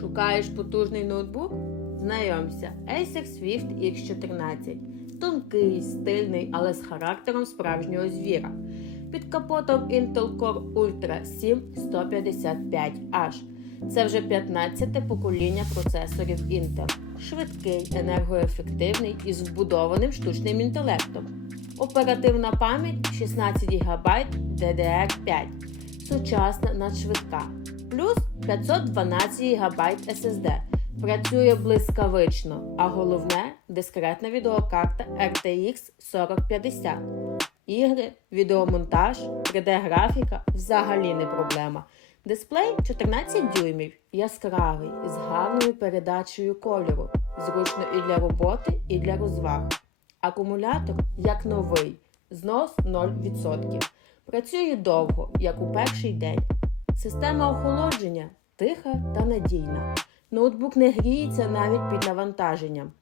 Шукаєш потужний ноутбук? Знайомся, Acer Swift X14. Тонкий, стильний, але з характером справжнього звіра. Під капотом Intel Core Ultra 7 155H. Це вже 15-те покоління процесорів Intel. Швидкий, енергоефективний і з вбудованим штучним інтелектом. Оперативна пам'ять 16 ГБ DDR5. Сучасна надшвидка. Плюс 512 ГБ SSD. Працює блискавично, а головне дискретна відеокарта RTX 4050. Ігри, відеомонтаж, 3D-графіка взагалі не проблема. Дисплей 14 дюймів, яскравий, з гарною передачею кольору, зручно і для роботи, і для розваг. Акумулятор як новий, знос 0%. Працює довго, як у перший день. Система охолодження тиха та надійна. Ноутбук не гріється навіть під навантаженням.